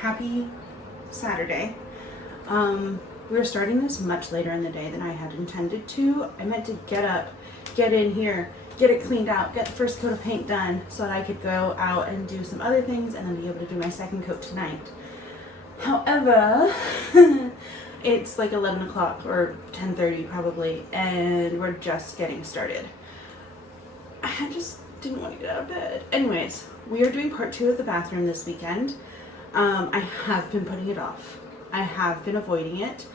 happy Saturday. We're starting this much later in the day than I had intended to. I meant to get up, get in here, get it cleaned out, get the first coat of paint done so that I could go out and do some other things and then be able to do my second coat tonight. However, it's like 11 o'clock or 10:30 probably, and we're just getting started. I just didn't want to get out of bed. Anyways, we are doing part 2 of the bathroom this weekend. I have been putting it off. I have been avoiding it.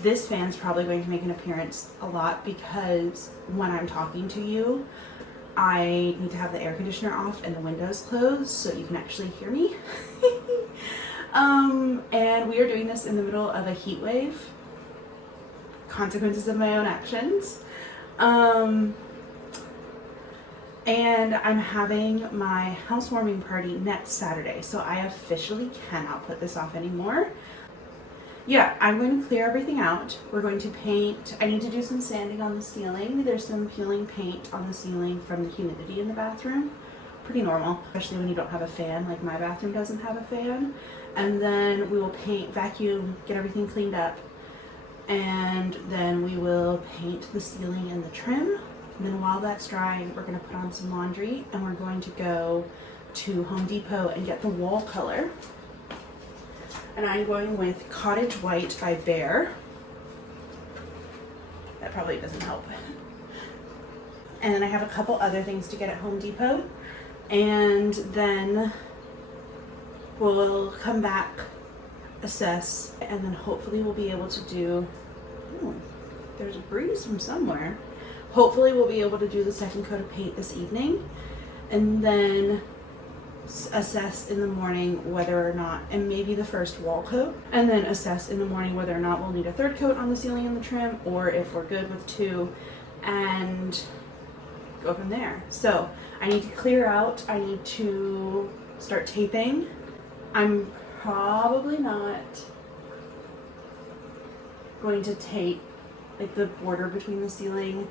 This fan's probably going to make an appearance a lot because when I'm talking to you, I need to have the air conditioner off and the windows closed so you can actually hear me. And we are doing this in the middle of a heat wave. Consequences of my own actions. And I'm having my housewarming party next Saturday, so I officially cannot put this off anymore. Yeah, I'm going to clear everything out. We're going to paint. I need to do some sanding on the ceiling. There's some peeling paint on the ceiling from the humidity in the bathroom. Pretty normal, especially when you don't have a fan, like my bathroom doesn't have a fan. And then we will paint, vacuum, get everything cleaned up. And then we will paint the ceiling and the trim. And then while that's drying, we're going to put on some laundry and we're going to go to Home Depot and get the wall color. And I'm going with Cottage White by Behr. That probably doesn't help. And then I have a couple other things to get at Home Depot. And then we'll come back, assess, and then hopefully we'll be able to do, there's a breeze from somewhere. Hopefully we'll be able to do the second coat of paint this evening and then assess in the morning whether or not, and maybe the first wall coat, and then assess in the morning whether or not we'll need a third coat on the ceiling and the trim, or if we're good with 2, and go from there. So I need to clear out, I need to start taping. I'm probably not going to tape like the border between the ceiling,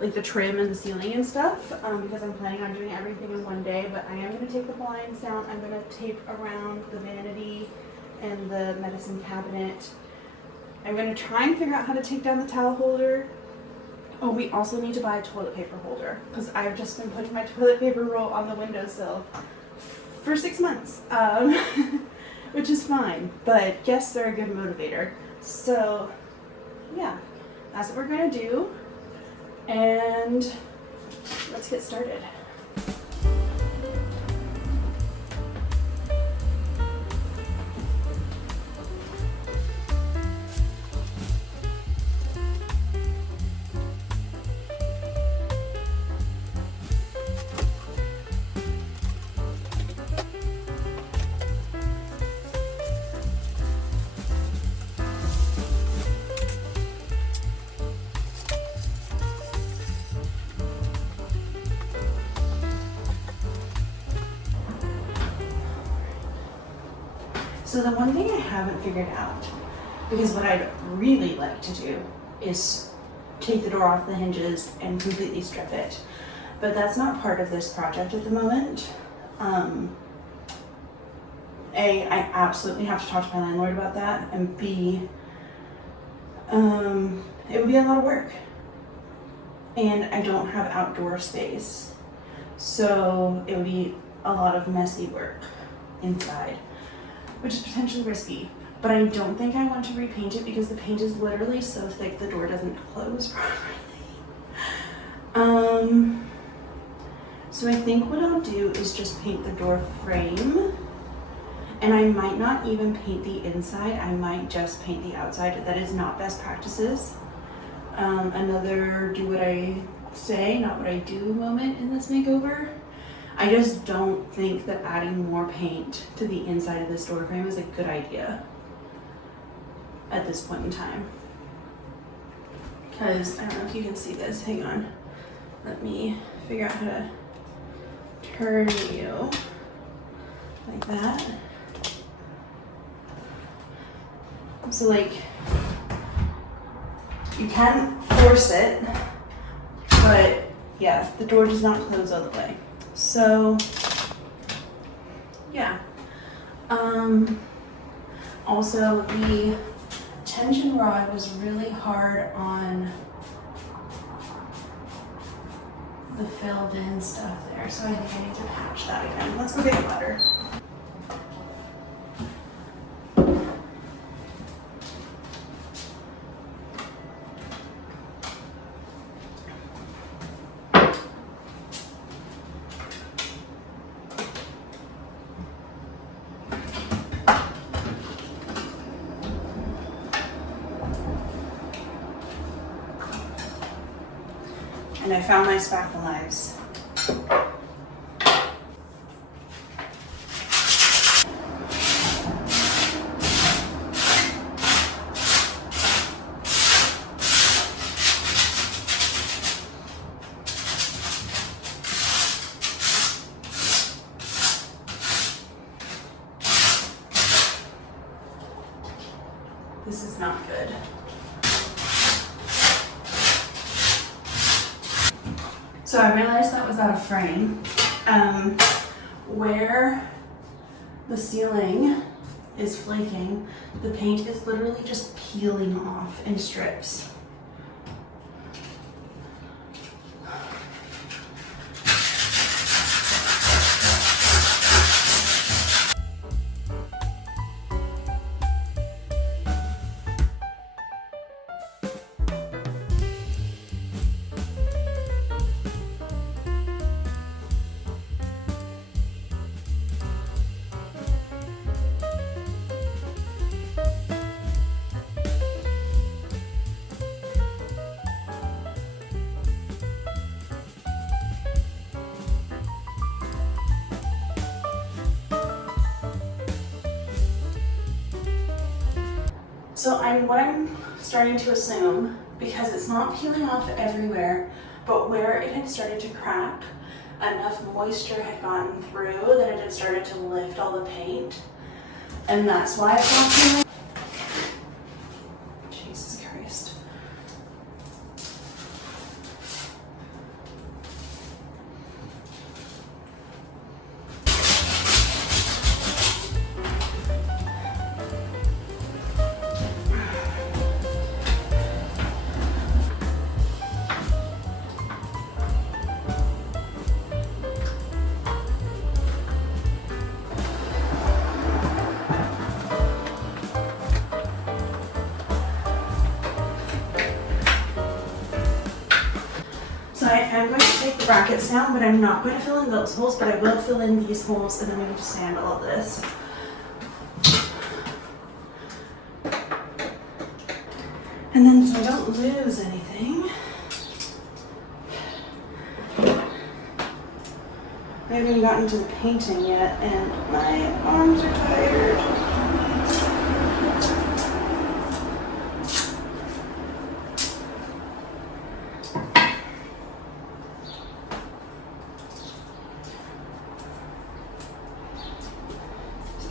like the trim and the ceiling and stuff, because I'm planning on doing everything in one day, but I am going to take the blinds down. I'm going to tape around the vanity and the medicine cabinet. I'm going to try and figure out how to take down the towel holder. Oh, we also need to buy a toilet paper holder because I've just been putting my toilet paper roll on the windowsill for 6 months, which is fine, but yes, they're a good motivator. So yeah, that's what we're going to do. And let's get started. So the one thing I haven't figured out, because what I'd really like to do is take the door off the hinges and completely strip it, but that's not part of this project at the moment. A, I absolutely have to talk to my landlord about that, and B, it would be a lot of work, and I don't have outdoor space, so it would be a lot of messy work inside, which is potentially risky, but I don't think I want to repaint it because the paint is literally so thick the door doesn't close properly. So I think what I'll do is just paint the door frame, and I might not even paint the inside, I might just paint the outside. That is not best practices. Another do what I say, not what I do moment in this makeover. I just don't think that adding more paint to the inside of this door frame is a good idea at this point in time. Because, I don't know if you can see this, hang on. Let me figure out how to turn you like that. So like, you can force it, but yeah, the door does not close all the way. So yeah, Also, the tension rod was really hard on the filled in stuff there, so I think I need to patch that again. Let's go get a ladder. And I found my spackle knives. This is not good. So I realized that was out of frame. Where the ceiling is flaking, the paint is literally just peeling off in strips. So what I'm starting to assume, because it's not peeling off everywhere, but where it had started to crack, enough moisture had gotten through that it had started to lift all the paint. And that's why it's not peeling. Jesus Christ. So I am going to take the brackets down, but I'm not going to fill in those holes, but I will fill in these holes, and then we can just sand all this. And then so I don't lose anything, I haven't even gotten to the painting yet, and my arms are tired.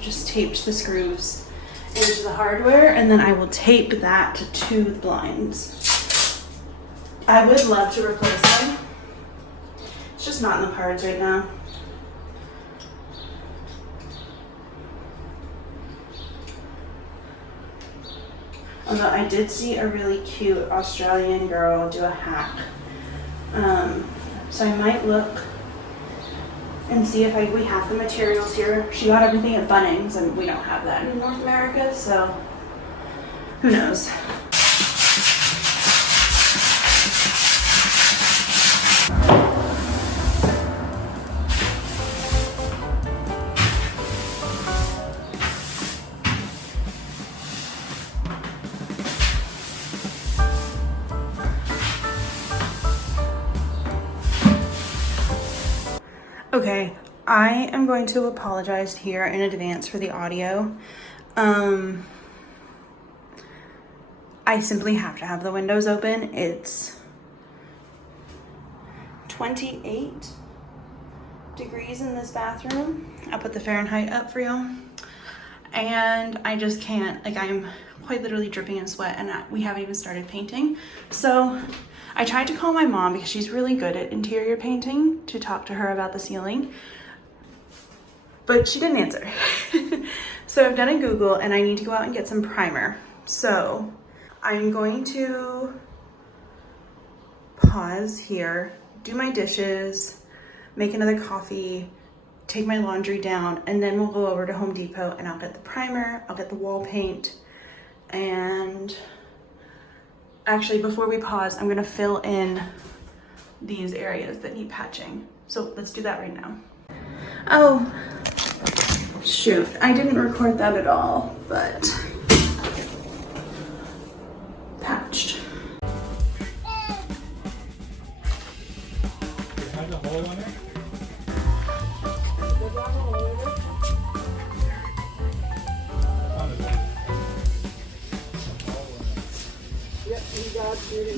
Just taped the screws into the hardware, and then I will tape that to the blinds. I would love to replace them. It's just not in the cards right now. Although I did see a really cute Australian girl do a hack. So I might look and see if we have the materials here. She got everything at Bunnings, and we don't have that in North America, so who knows. Okay, I am going to apologize here in advance for the audio. I simply have to have the windows open. It's 28 degrees in this bathroom. I'll put the Fahrenheit up for y'all. And I just can't, like, I'm quite literally dripping in sweat, and we haven't even started painting. So I tried to call my mom because she's really good at interior painting to talk to her about the ceiling. but she didn't answer. So I've done a Google and I need to go out and get some primer. So I'm going to pause here, do my dishes, make another coffee, take my laundry down, and then we'll go over to Home Depot and I'll get the primer, I'll get the wall paint, and actually before we pause, I'm gonna fill in these areas that need patching. So let's do that right now. Oh, shoot, I didn't record that at all, but patched. It has a hole in it?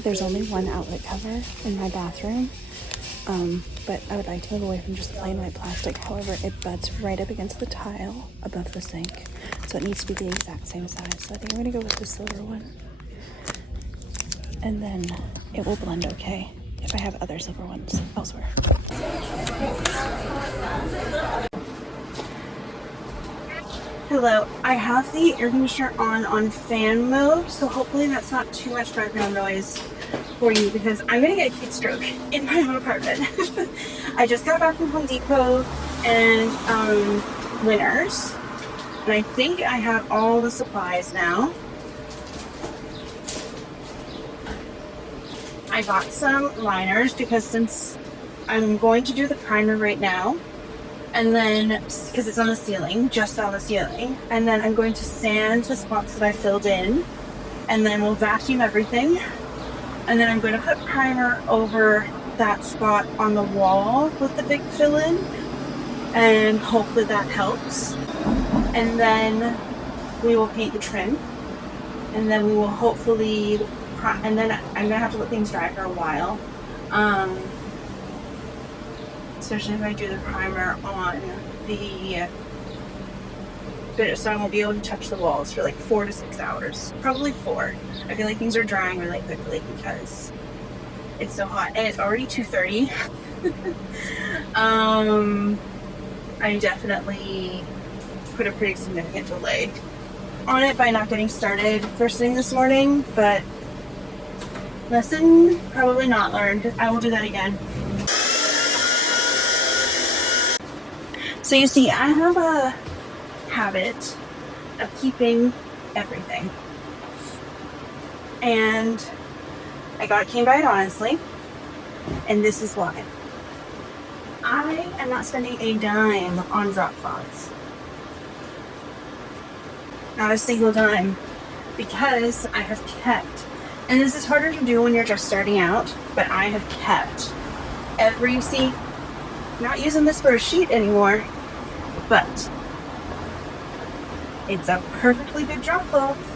There's only one outlet cover in my bathroom, but I would like to move away from just plain white plastic. However, it butts right up against the tile above the sink, so it needs to be the exact same size. So I think I'm gonna go with the silver one, and then it will blend okay if I have other silver ones elsewhere. Hello, I have the air conditioner on fan mode, so hopefully that's not too much background noise for you because I'm gonna get a heat stroke in my own apartment. I just got back from Home Depot and Winners, and I think I have all the supplies now. I got some liners because since I'm going to do the primer right now, and then because it's on the ceiling, just on the ceiling, and then I'm going to sand the spots that I filled in, and then we'll vacuum everything, and then I'm going to put primer over that spot on the wall with the big fill-in, and hope that that helps. And then we will paint the trim, and then we will hopefully, and then I'm gonna have to let things dry for a while. Especially if I do the primer on the bit, so I won't be able to touch the walls for like 4 to 6 hours. Probably 4. I feel like things are drying really quickly because it's so hot, and it's already 2:30. I definitely put a pretty significant delay on it by not getting started first thing this morning, but lesson probably not learned. I will do that again. So you see, I have a habit of keeping everything. And I came by it honestly, and this is why. I am not spending a dime on drop cloths. Not a single dime, because I have kept, and this is harder to do when you're just starting out, but I have kept every, see, not using this for a sheet anymore, but it's a perfectly good drop cloth.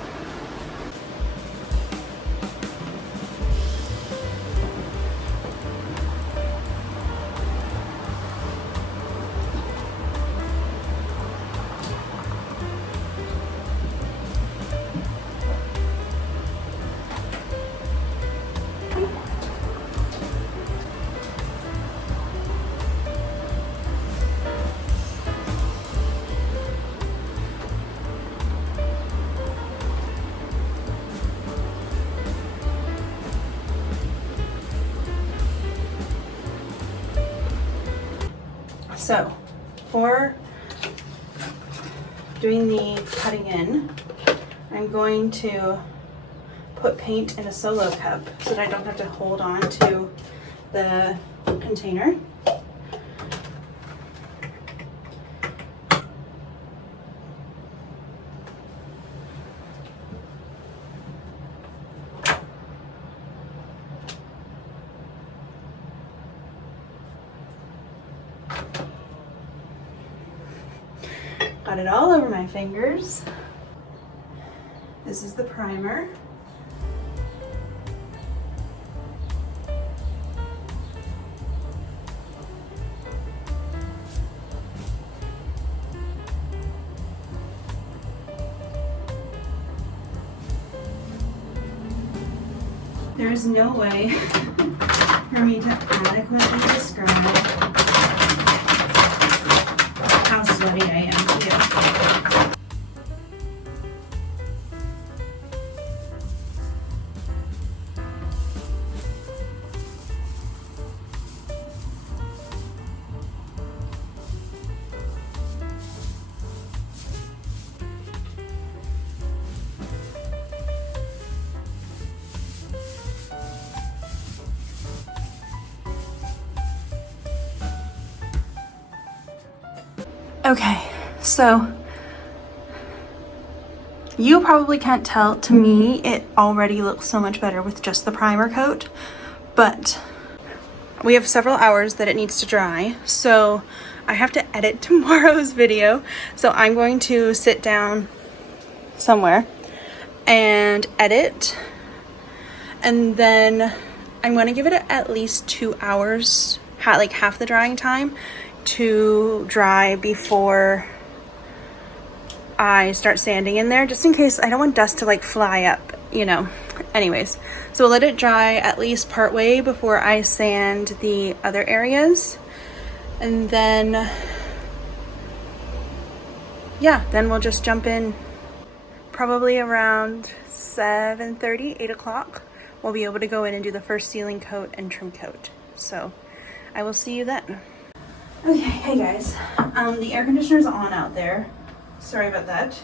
So, for doing the cutting in, I'm going to put paint in a solo cup so that I don't have to hold on to the container. Got it all over my fingers. This is the primer. There is no way for me to adequately describe how slow ready I am to. Okay, so you probably can't tell. To me, it already looks so much better with just the primer coat, but we have several hours that it needs to dry, so I have to edit tomorrow's video. So I'm going to sit down somewhere and edit, and then I'm going to give it at least 2 hours, like half the drying time, to dry before I start sanding in there, just in case. I don't want dust to like fly up, you know. Anyways, so we'll let it dry at least part way before I sand the other areas, and then yeah, then we'll just jump in probably around 7:30, 8 o'clock. We'll be able to go in and do the first sealing coat and trim coat. So I will see you then. Okay, hey guys, the air conditioner's on out there. Sorry about that.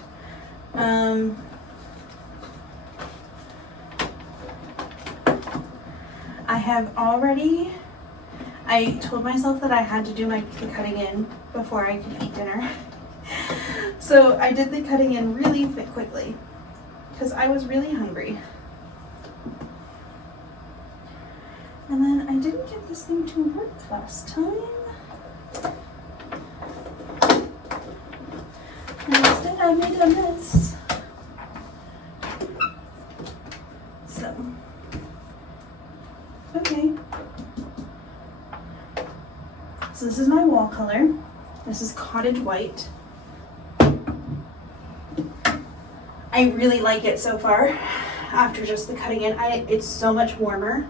I told myself that I had to do the cutting in before I could eat dinner. So I did the cutting in really quickly because I was really hungry. And then I didn't get this thing to work last time. And instead I made a mess. So, okay. So this is my wall color. This is Cottage White. I really like it so far after just the cutting in. It's so much warmer.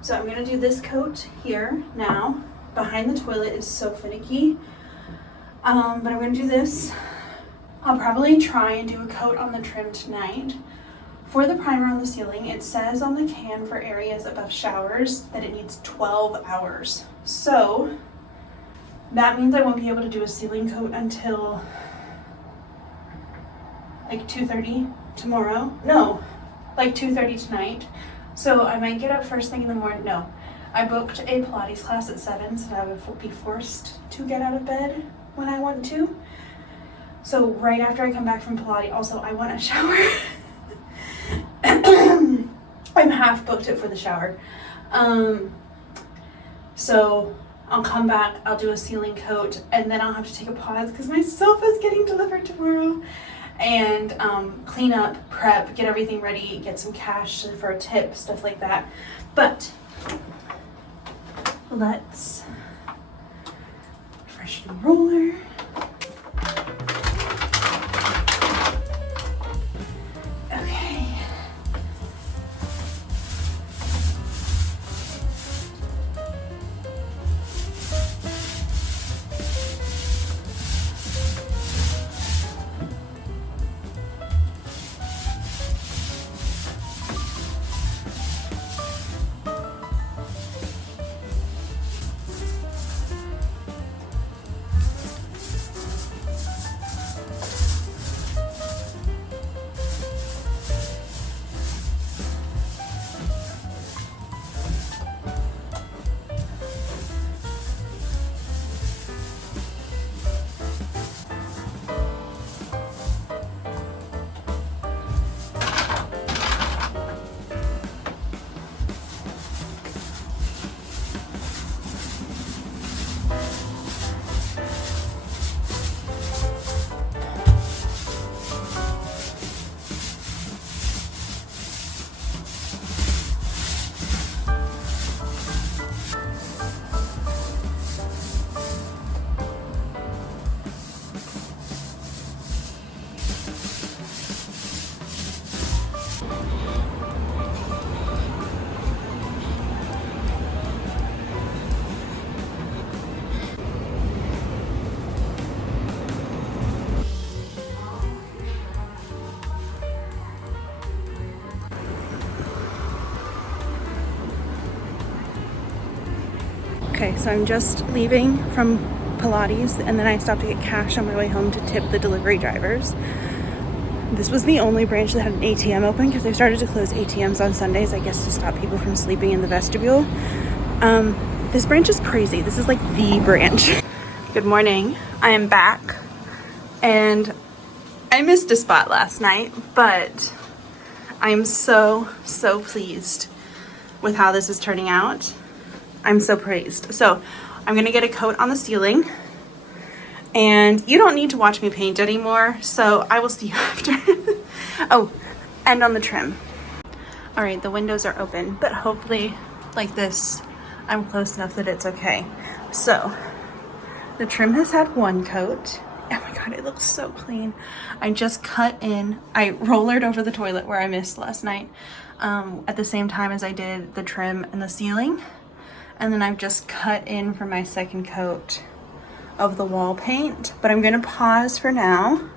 So I'm gonna do this coat here now. Behind the toilet is so finicky. But I'm gonna do this. I'll probably try and do a coat on the trim tonight. For the primer on the ceiling, it says on the can for areas above showers that it needs 12 hours. So that means I won't be able to do a ceiling coat until like 2:30 tomorrow. No, like 2:30 tonight. So I might get up first thing in the morning. No, I booked a Pilates class at 7, so I would be forced to get out of bed when I want to. So right after I come back from Pilates, also I want a shower. I'm half booked it for the shower. So I'll come back, I'll do a ceiling coat, and then I'll have to take a pause because my sofa's getting delivered tomorrow. And clean up, prep, get everything ready, get some cash for a tip, stuff like that. But let's refresh the roller. Okay. Okay, so I'm just leaving from Pilates, and then I stopped to get cash on my way home to tip the delivery drivers. This was the only branch that had an ATM open because they started to close ATMs on Sundays, I guess to stop people from sleeping in the vestibule. This branch is crazy. This is like the branch. Good morning. I am back, and I missed a spot last night, but I'm so pleased with how this is turning out. I'm so pleased. So I'm gonna get a coat on the ceiling, and you don't need to watch me paint anymore, so I will see you after. Oh, and on the trim. All right, the windows are open, but hopefully like this, I'm close enough that it's okay. So the trim has had one coat. Oh my God, it looks so clean. I just cut in, I rollered over the toilet where I missed last night at the same time as I did the trim and the ceiling. And then I've just cut in for my second coat of the wall paint, but I'm gonna pause for now.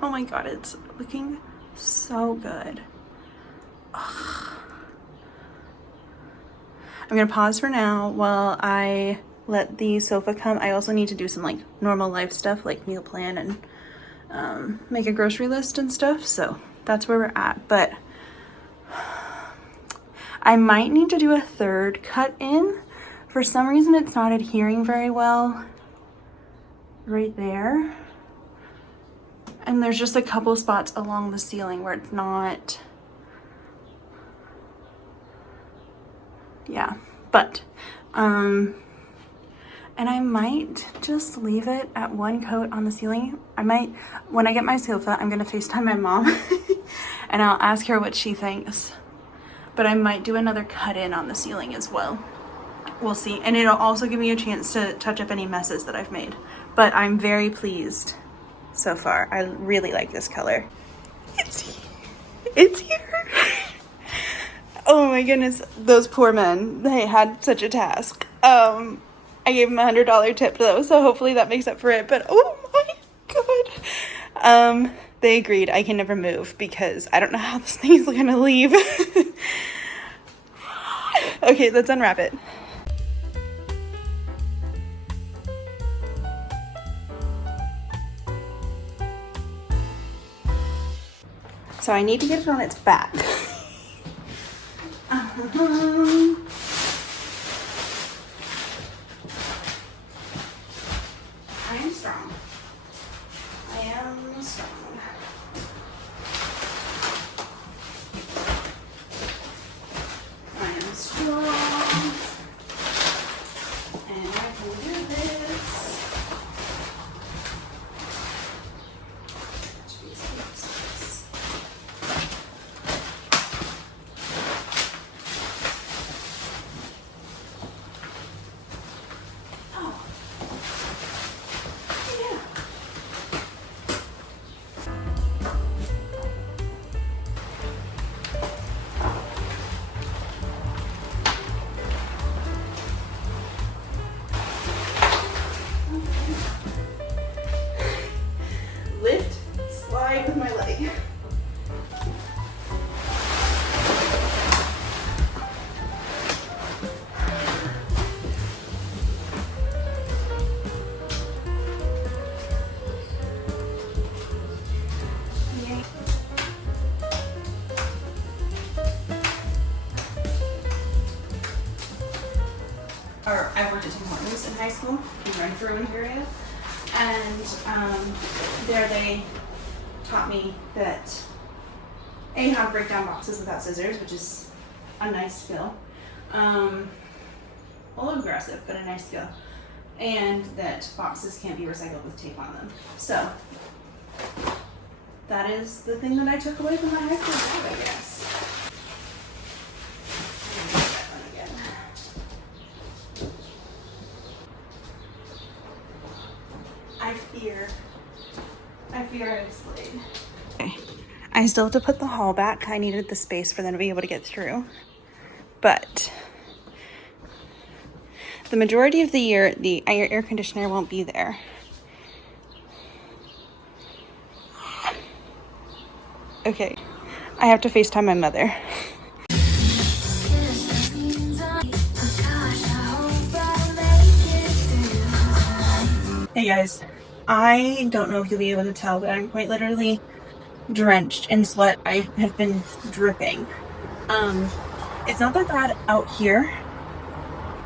Oh my God, it's looking so good. Ugh. I'm gonna pause for now while I let the sofa come. I also need to do some like normal life stuff like meal plan and make a grocery list and stuff. So that's where we're at, but I might need to do a third cut in. For some reason, it's not adhering very well right there. And there's just a couple spots along the ceiling where it's not, yeah, but, and I might just leave it at one coat on the ceiling. I might, when I get my sofa, I'm gonna FaceTime my mom and I'll ask her what she thinks. But I might do another cut in on the ceiling as well. We'll see. And it'll also give me a chance to touch up any messes that I've made. But I'm very pleased so far. I really like this color. It's here. Oh my goodness, those poor men, they had such a task. I gave them $100 tip though, so hopefully that makes up for it. But oh my God. They agreed I can never move because I don't know how this thing is gonna leave. Okay, let's unwrap it. So I need to get it on its back. I am strong. I am strong. I am strong. And I can do this. Lift, slide with my leg. I worked at Tim Hortons in high school in Renfrew area, and there they taught me that how to break down boxes without scissors, which is a nice skill. A little aggressive, but a nice skill. And that boxes can't be recycled with tape on them. So that is the thing that I took away from my high school job, I guess. I fear I've slayed. Okay. I still have to put the hall back. I needed the space for them to be able to get through. But the majority of the year, the air conditioner won't be there. Okay, I have to FaceTime my mother. Hey guys, I don't know if you'll be able to tell, but I'm quite literally drenched in sweat. I have been dripping. It's not that bad out here.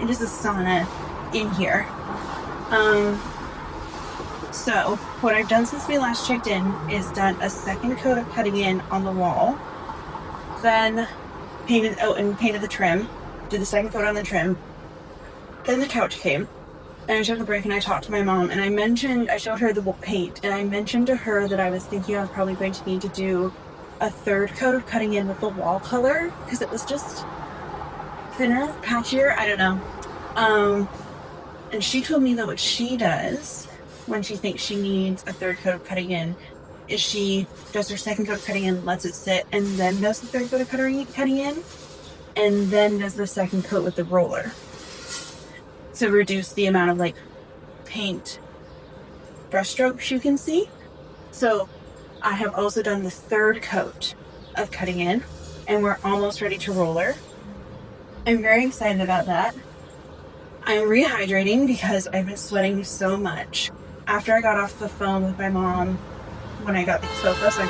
It is a sauna in here. So what I've done since we last checked in is done a second coat of cutting in on the wall, then painted the trim, did the second coat on the trim, then the couch came. And I took a break and I talked to my mom and I showed her the paint and I mentioned to her that I was thinking I was probably going to need to do a third coat of cutting in with the wall color because it was just thinner, patchier, I don't know. And she told me that what she does when she thinks she needs a third coat of cutting in is she does her second coat of cutting in, lets it sit, and then does the third coat of cutting in, and then does the second coat with the roller to reduce the amount of like paint brush strokes you can see. So I have also done the third coat of cutting in and we're almost ready to roller. I'm very excited about that. I'm rehydrating because I've been sweating so much. After I got off the phone with my mom when I got the sofa, so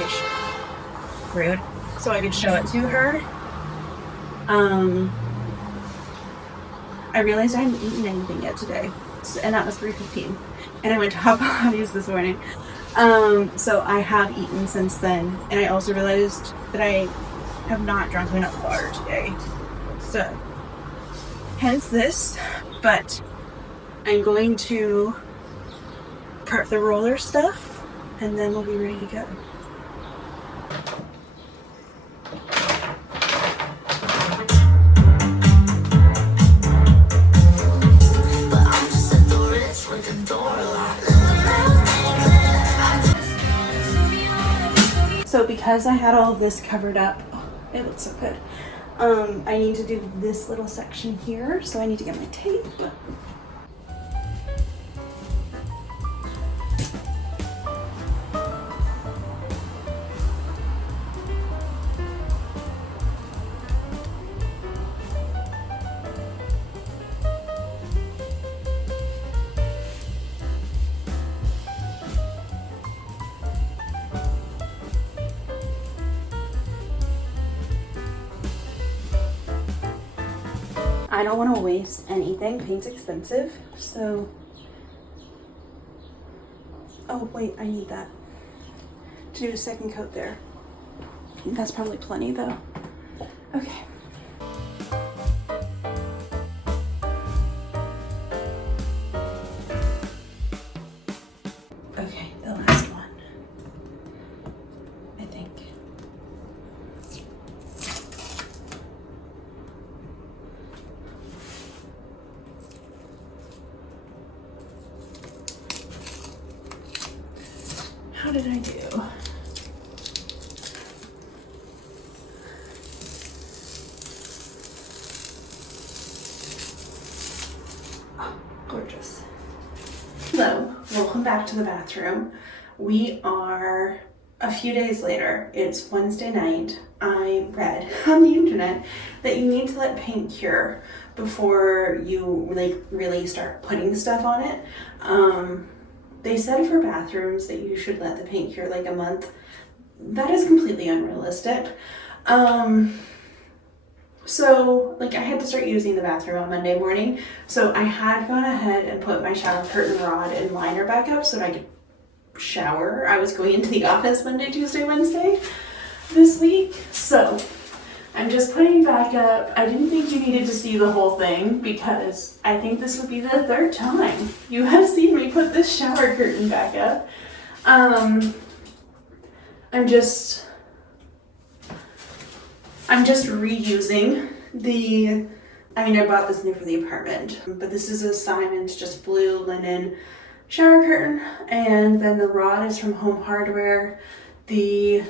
I could show it to her. I realized I hadn't eaten anything yet today, and that was 3:15. And I went to Hot Potties this morning. So I have eaten since then, and I also realized that I have not drunk enough water today. So, hence this, but I'm going to prep the roller stuff, and then we'll be ready to go. So because I had all of this covered up, oh, it looks so good. I need to do this little section here, so I need to get my tape. I don't want to waste anything. Paint's expensive, so... Oh, wait, I need that to do a second coat there. That's probably plenty, though. Okay. Okay, the last one, I think. How did I do? Oh, gorgeous. Hello, welcome back to the bathroom. We are a few days later. It's Wednesday night. I read on the internet that you need to let paint cure before you really start putting stuff on it. They said for bathrooms that you should let the paint cure like a month. That is completely unrealistic. So like I had to start using the bathroom on Monday morning. So I had gone ahead and put my shower curtain rod and liner back up so that I could shower. I was going into the office Monday, Tuesday, Wednesday this week. So I'm just putting back up. I didn't think you needed to see the whole thing because I think this would be the third time you have seen me put this shower curtain back up. I'm just reusing I bought this new for the apartment, but this is a Simon's just blue linen shower curtain, and then the rod is from Home Hardware. The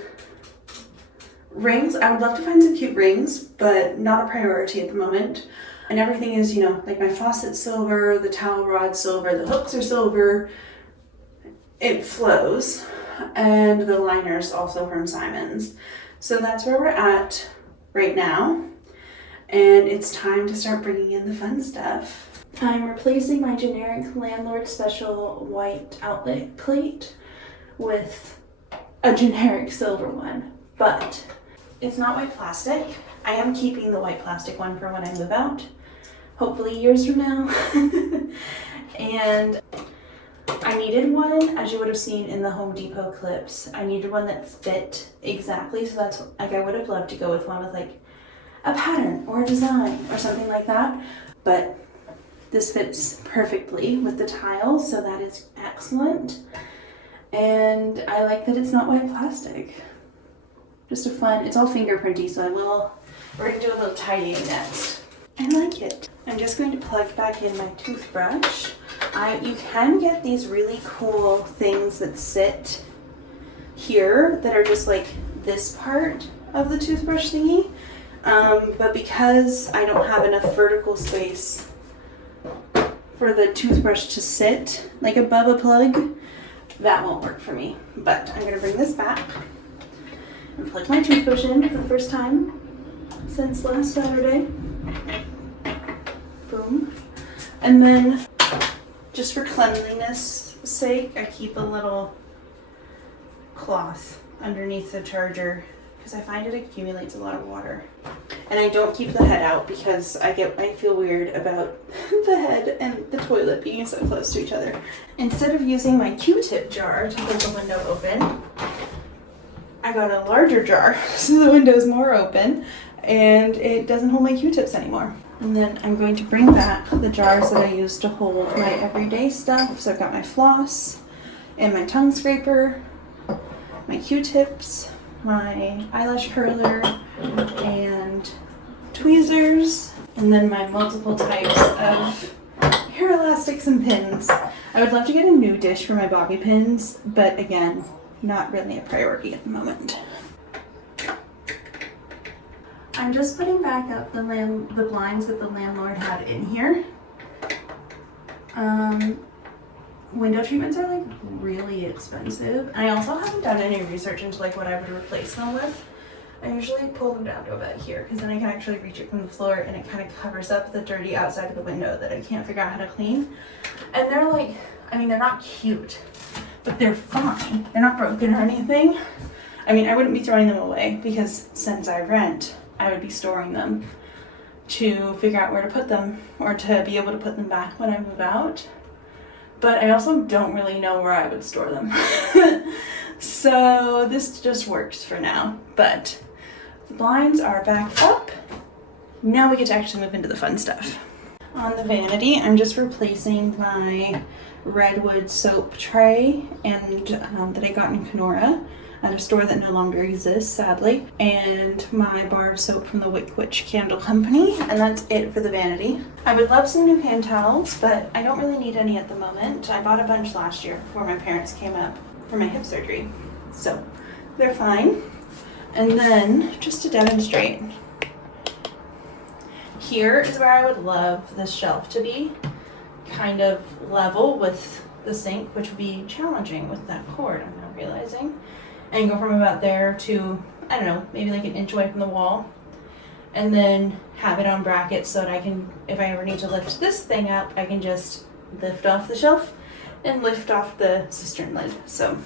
rings, I would love to find some cute rings, but not a priority at the moment. And everything is, like my faucet's silver, the towel rod's silver, the hooks are silver. It flows. And the liner's also from Simon's. So that's where we're at right now. And it's time to start bringing in the fun stuff. I'm replacing my generic Landlord Special white outlet plate with a generic silver one, but it's not white plastic. I am keeping the white plastic one for when I move out, hopefully years from now. And I needed one, as you would have seen in the Home Depot clips, I needed one that fit exactly. So that's like, I would have loved to go with one with like a pattern or a design or something like that. But this fits perfectly with the tile, so that is excellent. And I like that it's not white plastic. Just a fun, it's all fingerprinty, so we're gonna do a little tidying next. I like it. I'm just going to plug back in my toothbrush. You can get these really cool things that sit here that are just like this part of the toothbrush thingy. But because I don't have enough vertical space for the toothbrush to sit like above a plug, that won't work for me. But I'm gonna bring this back and plug my toothbrush in for the first time since last Saturday. Boom. And then just for cleanliness sake, I keep a little cloth underneath the charger because I find it accumulates a lot of water. And I don't keep the head out because I feel weird about the head and the toilet being so close to each other. Instead of using my Q-tip jar to hold the window open, I got a larger jar so the window's more open and it doesn't hold my Q-tips anymore. And then I'm going to bring back the jars that I use to hold my everyday stuff. So I've got my floss and my tongue scraper, my Q-tips, my eyelash curler, and tweezers, and then my multiple types of hair elastics and pins. I would love to get a new dish for my bobby pins, but again, not really a priority at the moment. I'm just putting back up the blinds that the landlord had in here. Window treatments are like really expensive. And I also haven't done any research into like what I would replace them with. I usually pull them down to about here because then I can actually reach it from the floor and it kind of covers up the dirty outside of the window that I can't figure out how to clean. And they're like, I mean, they're not cute, but they're fine. They're not broken or anything. I mean, I wouldn't be throwing them away because since I rent, I would be storing them to figure out where to put them or to be able to put them back when I move out. But I also don't really know where I would store them. So this just works for now. But the blinds are back up. Now we get to actually move into the fun stuff. On the vanity, I'm just replacing my redwood soap tray and that I got in Kenora at a store that no longer exists, sadly, and my bar of soap from the Wick Witch Candle Company, and that's it for the vanity. I would love some new hand towels, but I don't really need any at the moment. I bought a bunch last year before my parents came up for my hip surgery, so they're fine. And then, just to demonstrate, here is where I would love this shelf to be kind of level with the sink, which would be challenging with that cord, I'm now realizing. And go from about there to, I don't know, maybe like an inch away from the wall. And then have it on brackets so that I can, if I ever need to lift this thing up, I can just lift off the shelf and lift off the cistern lid. So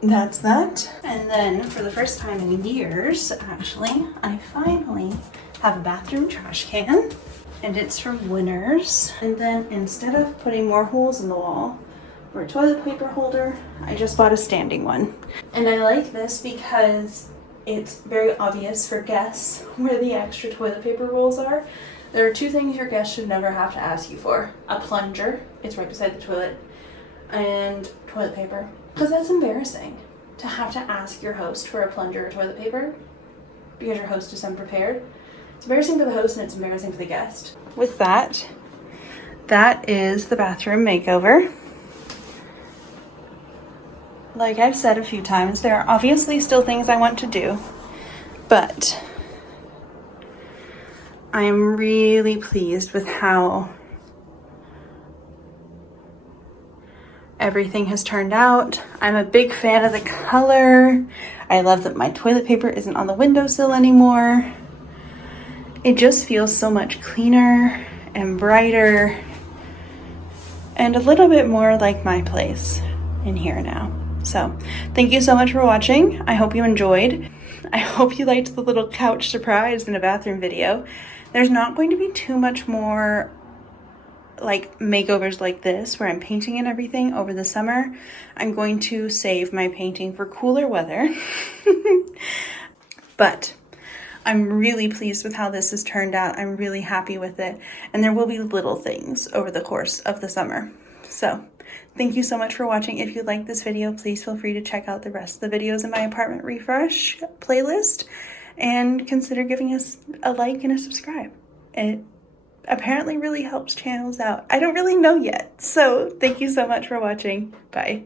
that's that. And then for the first time in years, actually, I finally have a bathroom trash can. And it's from Winners. And then instead of putting more holes in the wall, for a toilet paper holder, I just bought a standing one. And I like this because it's very obvious for guests where the extra toilet paper rolls are. There are two things your guests should never have to ask you for. A plunger, it's right beside the toilet, and toilet paper. Because that's embarrassing to have to ask your host for a plunger or toilet paper because your host is unprepared. It's embarrassing for the host and it's embarrassing for the guest. With that, that is the bathroom makeover. Like I've said a few times, there are obviously still things I want to do, but I am really pleased with how everything has turned out. I'm a big fan of the color. I love that my toilet paper isn't on the windowsill anymore. It just feels so much cleaner and brighter and a little bit more like my place in here now. So thank you so much for watching. I hope you enjoyed. I hope you liked the little couch surprise in a bathroom video. There's not going to be too much more like makeovers like this where I'm painting and everything over the summer. I'm going to save my painting for cooler weather. But I'm really pleased with how this has turned out. I'm really happy with it. And there will be little things over the course of the summer. So thank you so much for watching. If you like this video, please feel free to check out the rest of the videos in my apartment refresh playlist and consider giving us a like and a subscribe. It apparently really helps channels out. I don't really know yet. So thank you so much for watching. Bye.